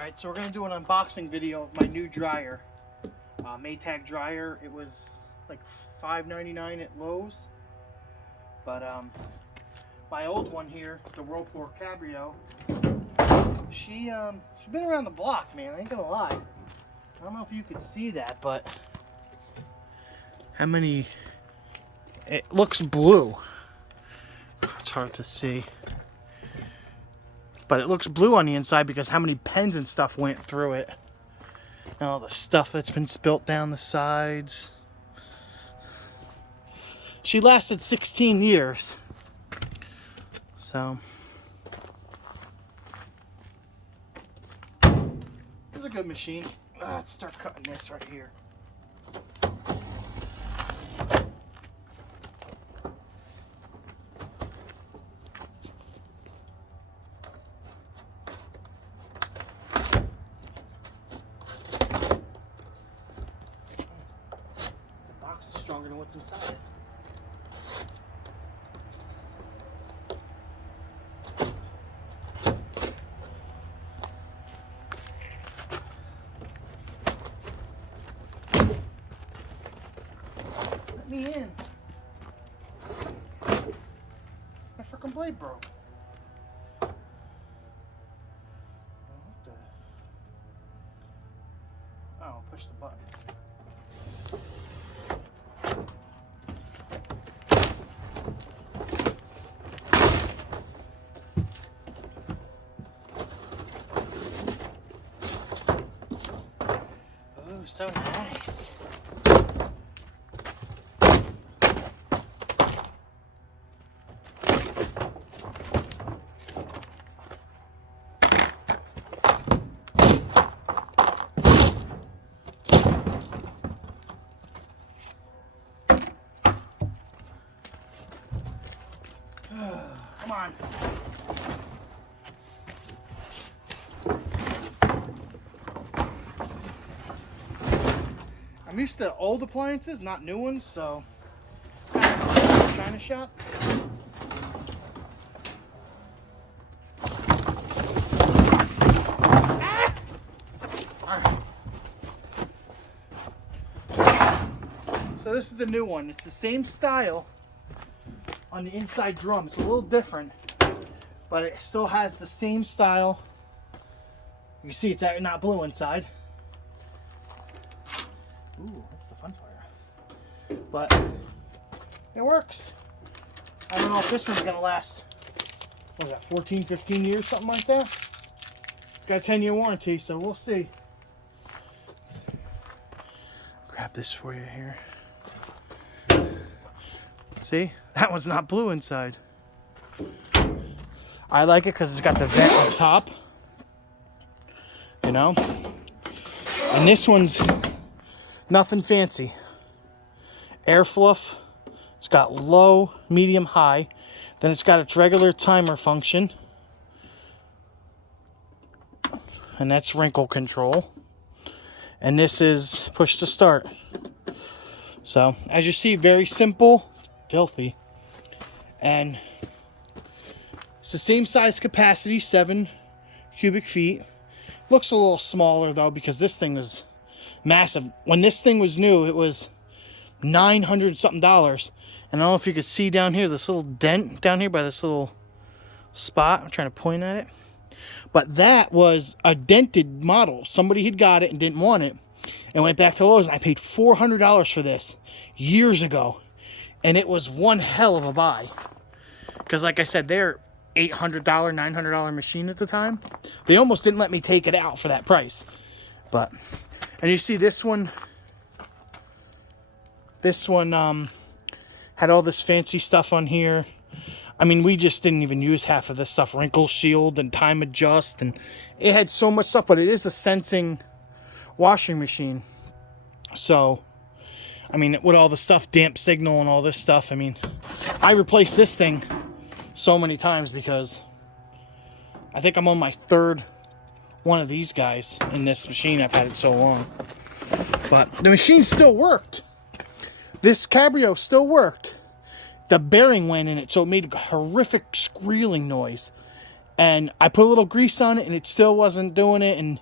Alright, so we're going to do an unboxing video of my new dryer. Maytag dryer. It was like $5.99 at Lowe's. But my old one here, the Whirlpool Cabrio, she's been around the block, man. I ain't gonna lie. I don't know if you could see that, but how many... It looks blue. It's hard to see. But it looks blue on the inside because how many pens and stuff went through it. And all the stuff that's been spilt down the sides. She lasted 16 years. So. It's a good machine. Let's start cutting this right here. Stronger than what's inside. Let me in. My freaking blade broke. Oh, push the button. Oh, so nice. Come on. I'm used to old appliances, not new ones, so China shop. So this is the new one. It's the same style on the inside drum. It's a little different, but it still has the same style. You see it's not blue inside. Ooh, that's the fun part. But it works. I don't know if this one's gonna last, what was that, 14, 15 years, something like that? It's got a 10-year warranty, so we'll see. Grab this for you here. See? That one's not blue inside. I like it because it's got the vent on top. You know? And this one's nothing fancy. Air fluff. It's got low, medium, high. Then it's got its regular timer function. And that's wrinkle control. And this is push to start. So, as you see, very simple. Filthy. And it's the same size capacity, 7 cubic feet. Looks a little smaller though because this thing is massive. When this thing was new, it was $900 something. And I don't know if you could see down here, this little dent down here by this little spot. I'm trying to point at it. But that was a dented model. Somebody had got it and didn't want it and went back to Lowe's. And I paid $400 for this years ago. And it was one hell of a buy. Because like I said, they're $800, $900 machine at the time. They almost didn't let me take it out for that price. But, and you see this one had all this fancy stuff on here. I mean, we just didn't even use half of this stuff. Wrinkle shield and time adjust. And it had so much stuff, but it is a sensing washing machine. So, I mean, with all the stuff, damp signal and all this stuff, I mean, I replaced this thing so many times because I think I'm on my third one of these guys in this machine. I've had it so long. But the machine still worked. This Cabrio still worked. The bearing went in it, so it made a horrific squealing noise. And I put a little grease on it, and it still wasn't doing it. And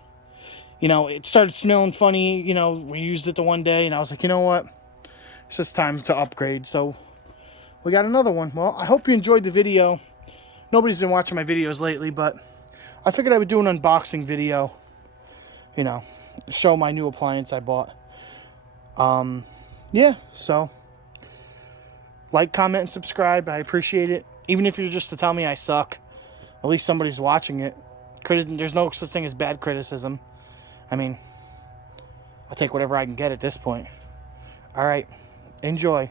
You know, it started smelling funny. You know, we used it the one day, and I was like, you know what? It's just time to upgrade. So we got another one. Well, I hope you enjoyed the video. Nobody's been watching my videos lately, but I figured I would do an unboxing video. You know, show my new appliance I bought. Yeah, so like, comment, and subscribe. I appreciate it. Even if you're just to tell me I suck, at least somebody's watching it. There's no such thing as bad criticism. I mean, I'll take whatever I can get at this point. All right, enjoy.